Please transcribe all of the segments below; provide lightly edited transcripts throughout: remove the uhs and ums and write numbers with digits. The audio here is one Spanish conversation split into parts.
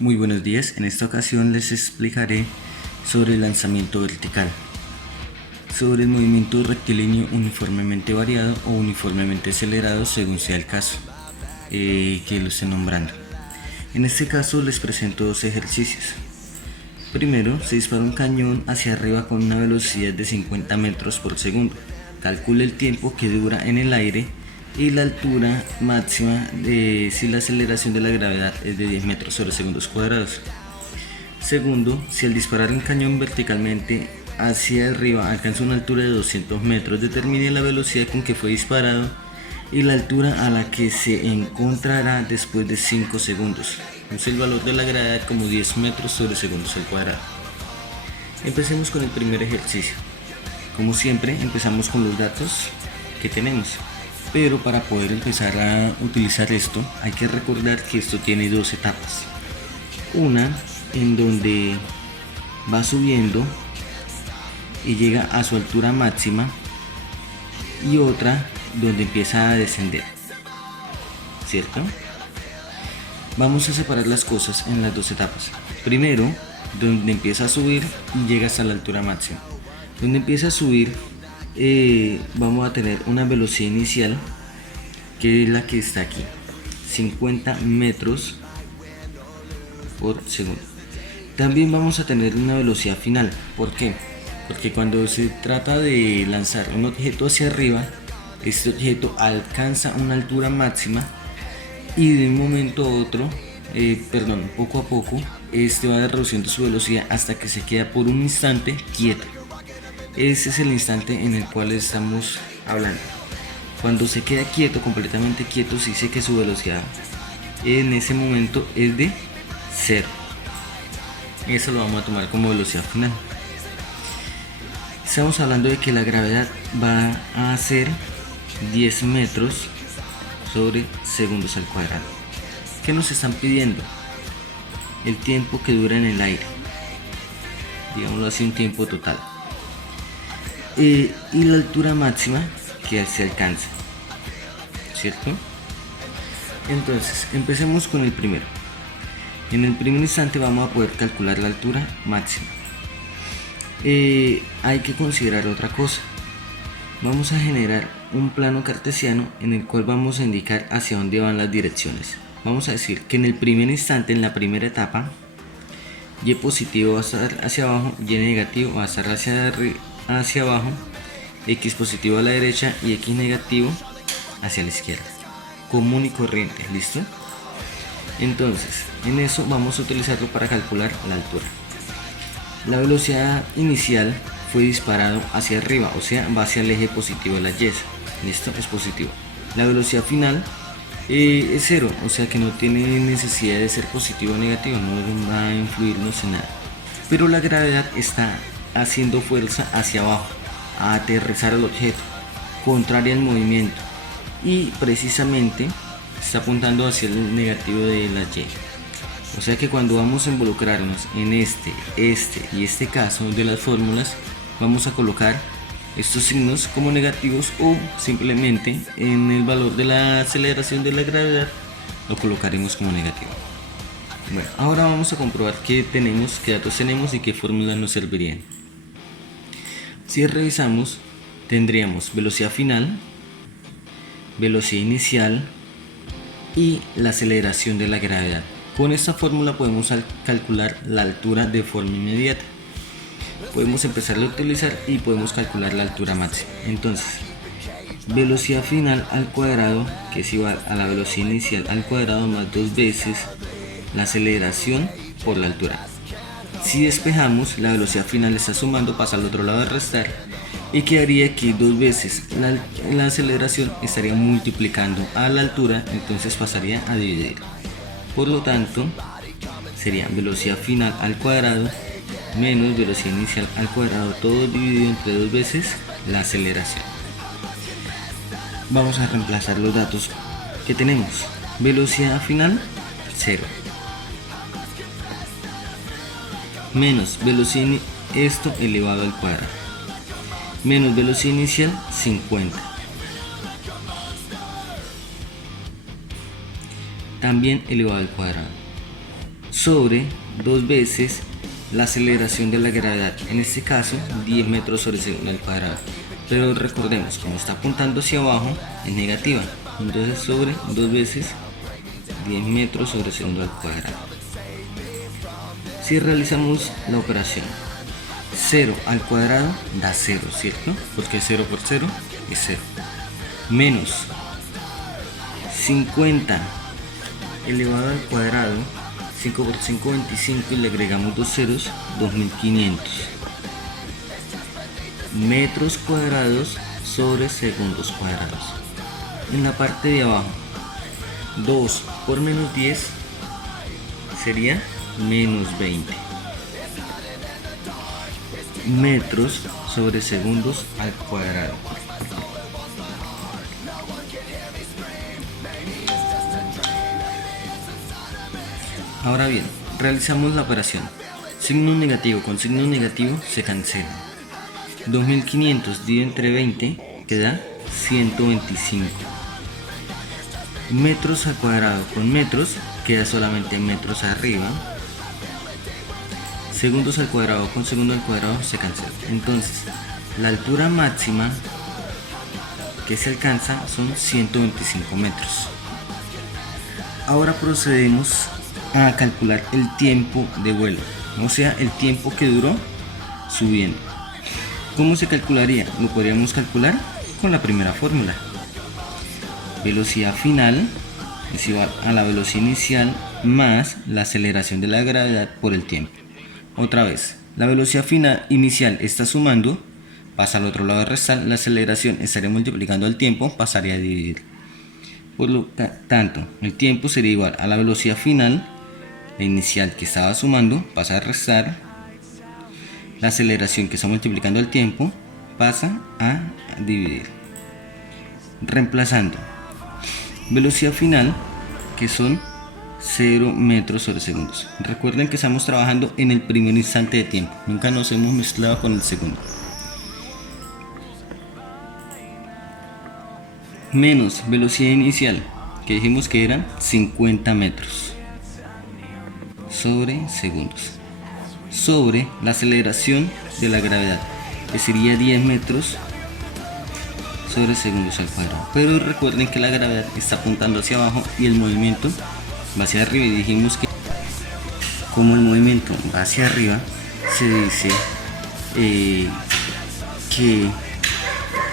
Muy buenos días, en esta ocasión les explicaré sobre el lanzamiento vertical, sobre el movimiento rectilíneo uniformemente variado o uniformemente acelerado según sea el caso que lo esté nombrando. En este caso les presento dos ejercicios. Primero, se dispara un cañón hacia arriba con una velocidad de 50 metros por segundo. Calcule el tiempo que dura en el aire y la altura máxima si la aceleración de la gravedad es de 10 metros sobre segundos cuadrados. Segundo, si al disparar un cañón verticalmente hacia arriba alcanza una altura de 200 metros, determine la velocidad con que fue disparado y la altura a la que se encontrará después de 5 segundos. Use el valor de la gravedad como 10 metros sobre segundos al cuadrado. Empecemos con el primer ejercicio. Como siempre, empezamos con los datos que tenemos. Pero para poder empezar a utilizar esto, hay que recordar que esto tiene dos etapas. Una en donde va subiendo y llega a su altura máxima, y otra donde empieza a descender, ¿cierto? Vamos a separar las cosas en las dos etapas. Primero, donde empieza a subir y llega hasta la altura máxima. Donde empieza a subir, vamos a tener una velocidad inicial que es la que está aquí, 50 metros por segundo. También vamos a tener una velocidad final. ¿Por qué? Porque cuando se trata de lanzar un objeto hacia arriba, este objeto alcanza una altura máxima y de un momento a otro, poco a poco, este va reduciendo su velocidad hasta que se queda por un instante quieto. Ese es el instante en el cual estamos hablando. Cuando se queda quieto, completamente quieto, se dice que su velocidad en ese momento es de 0. Eso lo vamos a tomar como velocidad final. Estamos hablando de que la gravedad va a ser 10 metros sobre segundos al cuadrado. ¿Qué nos están pidiendo? El tiempo que dura en el aire, digámoslo así, un tiempo total, y la altura máxima que se alcanza, ¿cierto? Entonces, empecemos con el primero. En el primer instante vamos a poder calcular la altura máxima. Hay que considerar otra cosa. Vamos a generar un plano cartesiano en el cual vamos a indicar hacia dónde van las direcciones. Vamos a decir que en el primer instante, en la primera etapa, Y positivo va a estar hacia abajo, Y negativo va a estar hacia abajo, X positivo a la derecha y X negativo hacia la izquierda. Común y corriente, ¿listo? Entonces, en eso vamos a utilizarlo para calcular la altura. La velocidad inicial fue disparado hacia arriba, o sea, va hacia el eje positivo de la Y. ¿Listo? Es positivo. La velocidad final es 0, o sea que no tiene necesidad de ser positivo o negativo, no va a influirnos en nada. Pero la gravedad está haciendo fuerza hacia abajo, a aterrizar el objeto, contraria al movimiento, y precisamente está apuntando hacia el negativo de la Y. O sea que cuando vamos a involucrarnos en este y este caso de las fórmulas, vamos a colocar estos signos como negativos, o simplemente en el valor de la aceleración de la gravedad lo colocaremos como negativo. Bueno, ahora vamos a comprobar qué datos tenemos y qué fórmulas nos servirían. Si revisamos, tendríamos velocidad final, velocidad inicial y la aceleración de la gravedad. Con esta fórmula podemos calcular la altura de forma inmediata. Podemos empezar a utilizar y podemos calcular la altura máxima. Entonces, velocidad final al cuadrado, que es igual a la velocidad inicial al cuadrado más 2 veces la aceleración por la altura. Si despejamos, la velocidad final está sumando, pasa al otro lado de restar y quedaría aquí 2 veces la aceleración, estaría multiplicando a la altura, entonces pasaría a dividir. Por lo tanto, sería velocidad final al cuadrado menos velocidad inicial al cuadrado, todo dividido entre 2 veces la aceleración. Vamos a reemplazar los datos que tenemos. Velocidad final 0 menos velocidad esto elevado al cuadrado menos velocidad inicial 50, también elevado al cuadrado, sobre 2 veces la aceleración de la gravedad, en este caso 10 metros sobre segundo al cuadrado. Pero recordemos, como está apuntando hacia abajo, es negativa. Entonces sobre 2 veces 10 metros sobre segundo al cuadrado. Si realizamos la operación, 0 al cuadrado da 0, ¿cierto? Porque 0 por 0 es 0. Menos 50 elevado al cuadrado, 5 por 5, 25, y le agregamos 2 ceros, 2500 metros cuadrados sobre segundos cuadrados. En la parte de abajo, 2 por menos 10 sería menos 20 metros sobre segundos al cuadrado. Ahora bien, realizamos la operación. Signo negativo con signo negativo se cancelan. 2500 dividido entre 20 queda 125. Metros al cuadrado con metros queda solamente metros arriba. Segundos al cuadrado con segundo al cuadrado se cancela. Entonces, la altura máxima que se alcanza son 125 metros. Ahora procedemos a calcular el tiempo de vuelo, o sea, el tiempo que duró subiendo. ¿Cómo se calcularía? Lo podríamos calcular con la primera fórmula. Velocidad final es igual a la velocidad inicial más la aceleración de la gravedad por el tiempo. Otra vez, la velocidad final inicial está sumando, pasa al otro lado de restar, la aceleración estaría multiplicando el tiempo, pasaría a dividir. Por lo tanto, el tiempo sería igual a la velocidad final, la inicial que estaba sumando, pasa a restar, la aceleración que está multiplicando el tiempo, pasa a dividir. Reemplazando, velocidad final, que son 0 metros sobre segundos. Recuerden que estamos trabajando en el primer instante de tiempo, nunca nos hemos mezclado con el segundo. Menos velocidad inicial, que dijimos que eran 50 metros sobre segundos, sobre la aceleración de la gravedad, que sería 10 metros sobre segundos al cuadrado. Pero recuerden que la gravedad está apuntando hacia abajo y el movimiento va hacia arriba, y dijimos que como el movimiento va hacia arriba, se dice que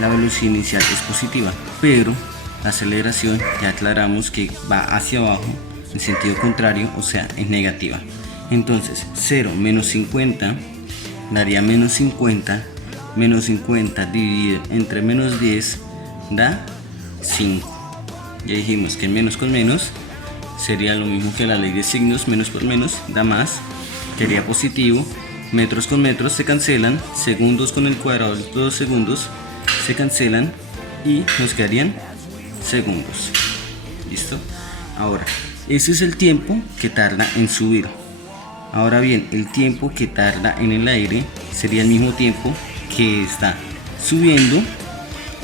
la velocidad inicial es positiva, pero la aceleración ya aclaramos que va hacia abajo en sentido contrario, o sea, es negativa. Entonces 0 menos 50 daría menos 50, menos 50 dividido entre menos 10 da 5. Ya dijimos que menos con menos sería lo mismo que la ley de signos, menos por menos da más, sería positivo. Metros con metros se cancelan, segundos con el cuadrado de los segundos se cancelan y nos quedarían segundos. ¿Listo? Ahora, ese es el tiempo que tarda en subir. Ahora bien, el tiempo que tarda en el aire sería el mismo tiempo que está subiendo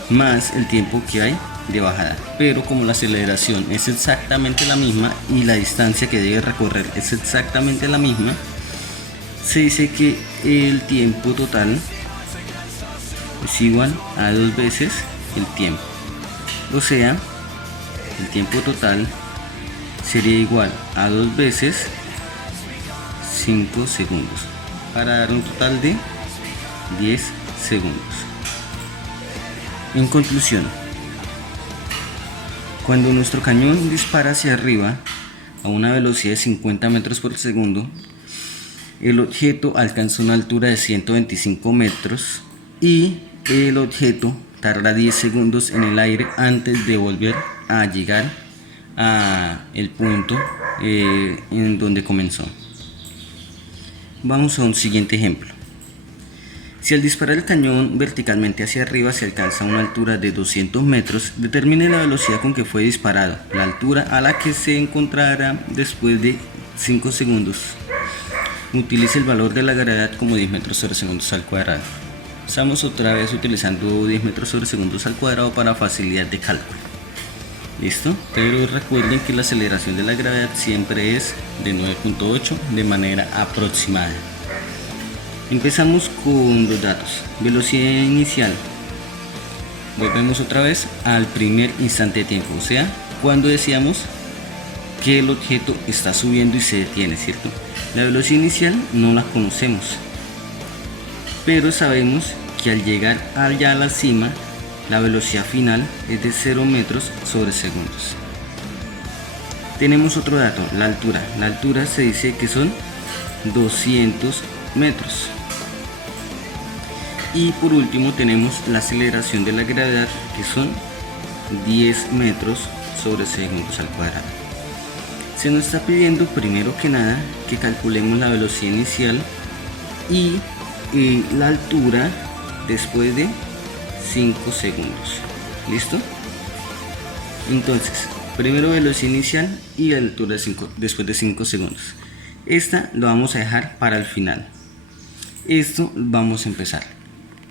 más el tiempo que hay de bajada, pero como la aceleración es exactamente la misma y la distancia que debe recorrer es exactamente la misma, se dice que el tiempo total es igual a 2 veces el tiempo, o sea, el tiempo total sería igual a 2 veces 5 segundos, para dar un total de 10 segundos. En conclusión, cuando nuestro cañón dispara hacia arriba a una velocidad de 50 metros por segundo, el objeto alcanza una altura de 125 metros y el objeto tarda 10 segundos en el aire antes de volver a llegar a el punto en donde comenzó. Vamos a un siguiente ejemplo. Si al disparar el cañón verticalmente hacia arriba se alcanza una altura de 200 metros, determine la velocidad con que fue disparado, la altura a la que se encontrará después de 5 segundos. Utilice el valor de la gravedad como 10 metros sobre segundos al cuadrado. Estamos otra vez utilizando 10 metros sobre segundos al cuadrado para facilidad de cálculo. ¿Listo? Pero recuerden que la aceleración de la gravedad siempre es de 9.8 de manera aproximada. Empezamos con los datos. Velocidad inicial. Volvemos otra vez al primer instante de tiempo, o sea, cuando decíamos que el objeto está subiendo y se detiene, ¿cierto? La velocidad inicial no la conocemos, pero sabemos que al llegar allá a la cima, la velocidad final es de 0 metros sobre segundos. Tenemos otro dato, la altura. La altura se dice que son 200 metros. Y por último tenemos la aceleración de la gravedad, que son 10 metros sobre segundos al cuadrado. Se nos está pidiendo primero que nada que calculemos la velocidad inicial y la altura después de 5 segundos. ¿Listo? Entonces, primero velocidad inicial y la altura después de 5 segundos. Esta lo vamos a dejar para el final. Esto vamos a empezar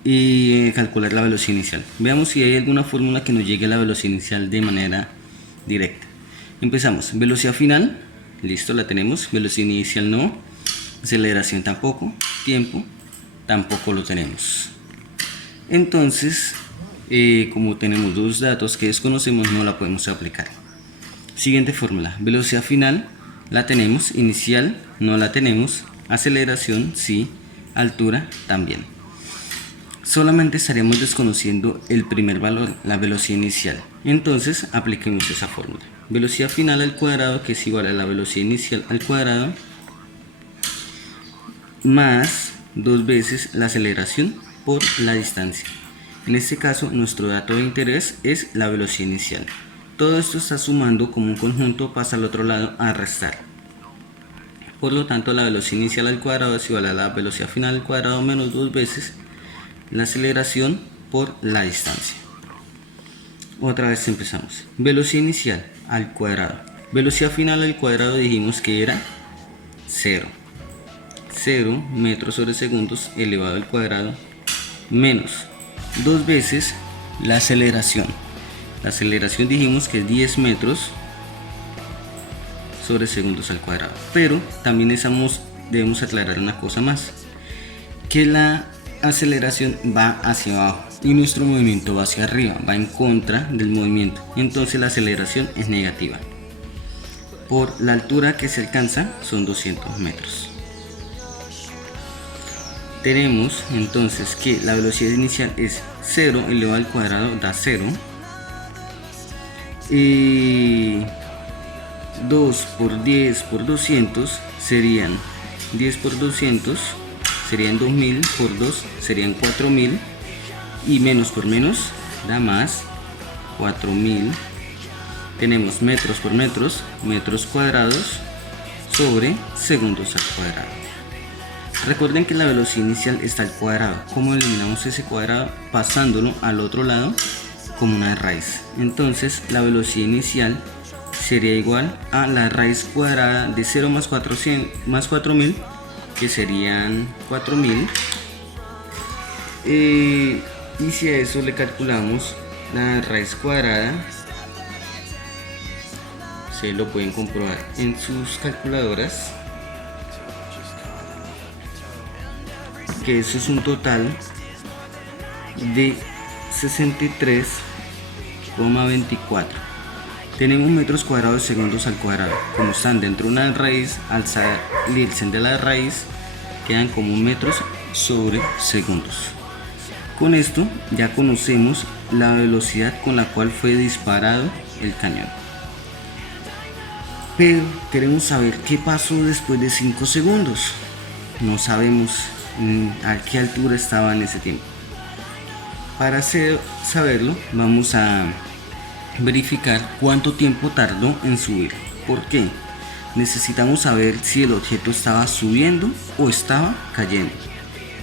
y calcular la velocidad inicial. Veamos si hay alguna fórmula que nos llegue a la velocidad inicial de manera directa. Empezamos. Velocidad final, listo, la tenemos. Velocidad inicial no. Aceleración tampoco. Tiempo tampoco lo tenemos. Entonces, como tenemos dos datos que desconocemos, no la podemos aplicar. Siguiente fórmula. Velocidad final la tenemos. Inicial no la tenemos. Aceleración sí. Altura también. Solamente estaremos desconociendo el primer valor, la velocidad inicial. Entonces apliquemos esa fórmula. Velocidad final al cuadrado, que es igual a la velocidad inicial al cuadrado, más 2 veces la aceleración por la distancia. En este caso nuestro dato de interés es la velocidad inicial. Todo esto está sumando como un conjunto, pasa al otro lado a restar. Por lo tanto, la velocidad inicial al cuadrado es igual a la velocidad final al cuadrado menos 2 veces la aceleración por la distancia. Otra vez empezamos. Velocidad inicial al cuadrado. Velocidad final al cuadrado dijimos que era 0. 0 metros sobre segundos elevado al cuadrado menos 2 veces la aceleración. La aceleración dijimos que es 10 metros sobre segundos al cuadrado. Pero también debemos aclarar una cosa más, que la aceleración va hacia abajo y nuestro movimiento va hacia arriba, va en contra del movimiento. Entonces la aceleración es negativa. Por la altura que se alcanza son 200 metros. Tenemos entonces que la velocidad inicial es 0 elevado al cuadrado da 0. Y 2 por 10 por 200 serían 10 por 200 serían 2000, por 2 serían 4000, y menos por menos da más 4000. Tenemos metros por metros, metros cuadrados sobre segundos al cuadrado. Recuerden que la velocidad inicial está al cuadrado. ¿Cómo eliminamos ese cuadrado? Pasándolo al otro lado como una raíz. Entonces la velocidad inicial sería igual a la raíz cuadrada de 0 más 400 más 4000, que serían 4000, y si a eso le calculamos la raíz cuadrada, se lo pueden comprobar en sus calculadoras, que eso es un total de 63,24. Tenemos metros cuadrados segundos al cuadrado. Como están dentro de una raíz, al salirse de la raíz quedan como metros sobre segundos. Con esto ya conocemos la velocidad con la cual fue disparado el cañón. Pero queremos saber qué pasó después de 5 segundos. No sabemos a qué altura estaba en ese tiempo. Para saberlo, vamos a verificar cuánto tiempo tardó en subir. ¿Por qué? Necesitamos saber si el objeto estaba subiendo o estaba cayendo.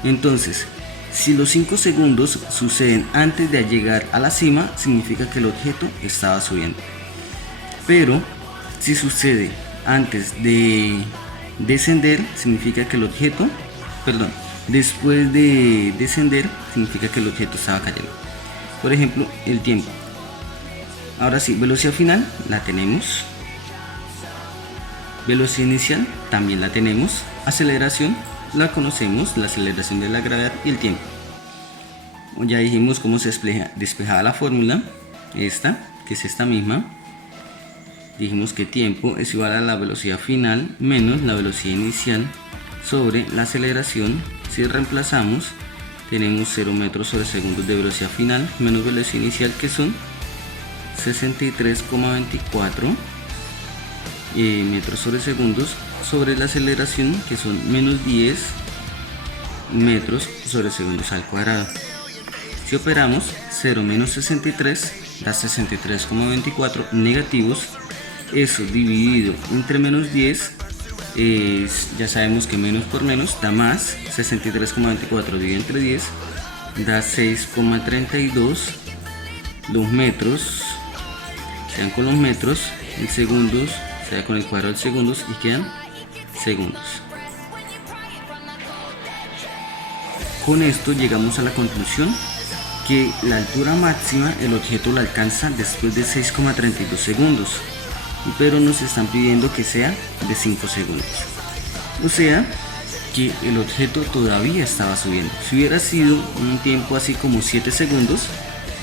Entonces, si los 5 segundos suceden antes de llegar a la cima, significa que el objeto estaba subiendo. Pero si sucede antes de descender, significa que el objeto, después de descender, significa que el objeto estaba cayendo. Por ejemplo, el tiempo. Ahora sí, velocidad final la tenemos. Velocidad inicial también la tenemos. Aceleración la conocemos, la aceleración de la gravedad y el tiempo. Ya dijimos cómo se despejaba la fórmula, esta, que es esta misma. Dijimos que tiempo es igual a la velocidad final menos la velocidad inicial sobre la aceleración. Si reemplazamos, tenemos 0 metros sobre segundos de velocidad final menos velocidad inicial, que son 63,24 metros sobre segundos, sobre la aceleración, que son menos 10 metros sobre segundos al cuadrado. Si operamos, 0 menos 63 da 63,24 negativos. Eso dividido entre menos 10, ya sabemos que menos por menos da más. 63,24 dividido entre 10 da 6,32. Los metros se dan con los metros, el segundos se da con el cuadrado de segundos y quedan segundos. Con esto llegamos a la conclusión que la altura máxima el objeto la alcanza después de 6,32 segundos, pero nos están pidiendo que sea de 5 segundos. O sea que el objeto todavía estaba subiendo. Si hubiera sido un tiempo así como 7 segundos,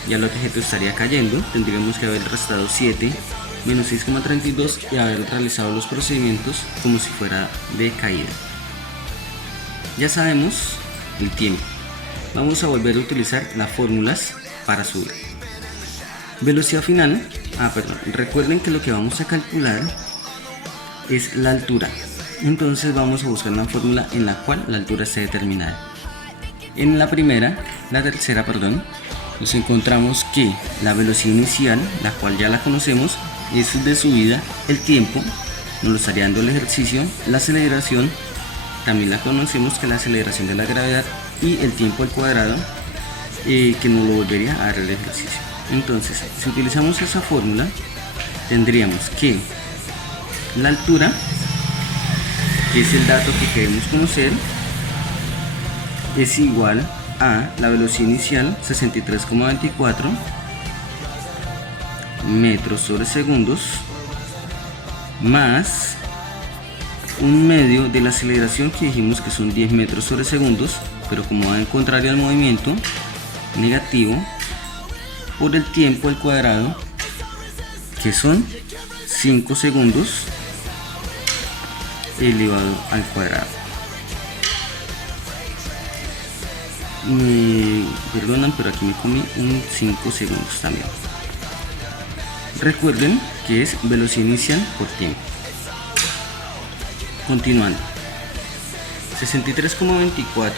ya el objeto estaría cayendo. Tendríamos que haber restado 7 menos 6,32 y haber realizado los procedimientos como si fuera de caída. Ya sabemos el tiempo. Vamos a volver a utilizar las fórmulas para subir. Velocidad final. Recuerden que lo que vamos a calcular es la altura. Entonces vamos a buscar una fórmula en la cual la altura esté determinada. En la tercera, nos encontramos que la velocidad inicial, la cual ya la conocemos, es de subida. El tiempo nos lo estaría dando el ejercicio. La aceleración también la conocemos, que es la aceleración de la gravedad, y el tiempo al cuadrado, que nos lo volvería a dar el ejercicio. Entonces, si utilizamos esa fórmula, tendríamos que la altura, que es el dato que queremos conocer, es igual a la velocidad inicial, 63,24 metros sobre segundos, más un medio de la aceleración, que dijimos que son 10 metros sobre segundos, pero como va en contrario al movimiento, negativo, por el tiempo al cuadrado, que son 5 segundos elevado al cuadrado. Me perdonan, pero aquí me comí un 5 segundos también. Recuerden que es velocidad inicial por tiempo. Continuando, 63,24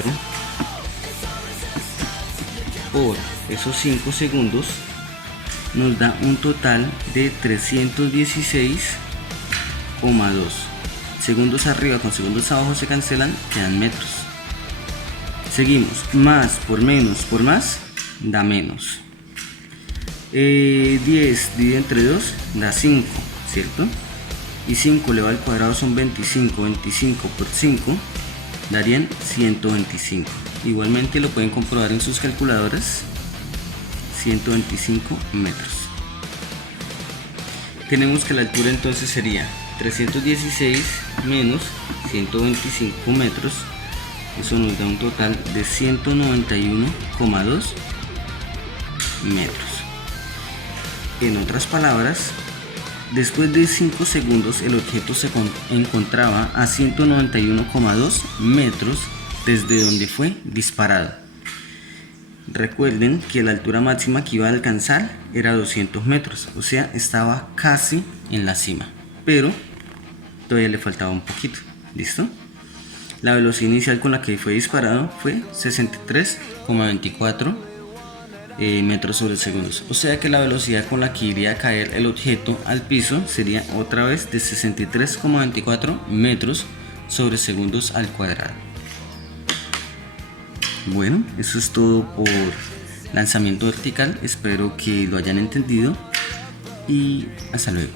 por esos 5 segundos nos da un total de 316,2. Segundos arriba con segundos abajo se cancelan, quedan metros. Seguimos, más por menos por más da menos. 10 dividido entre 2 da 5, ¿cierto? Y 5 elevado al cuadrado son 25. 25 por 5 darían 125. Igualmente lo pueden comprobar en sus calculadoras. 125 metros. Tenemos que la altura entonces sería 316 menos 125 metros. Eso nos da un total de 191,2 metros. En otras palabras, después de 5 segundos el objeto se encontraba a 191,2 metros desde donde fue disparado. Recuerden que la altura máxima que iba a alcanzar era 200 metros, o sea, estaba casi en la cima, pero todavía le faltaba un poquito. ¿Listo? La velocidad inicial con la que fue disparado fue 63,24 metros sobre segundos, o sea que la velocidad con la que iría a caer el objeto al piso sería otra vez de 63,24 metros sobre segundos al cuadrado. Bueno, eso es todo por lanzamiento vertical. Espero que lo hayan entendido y hasta luego.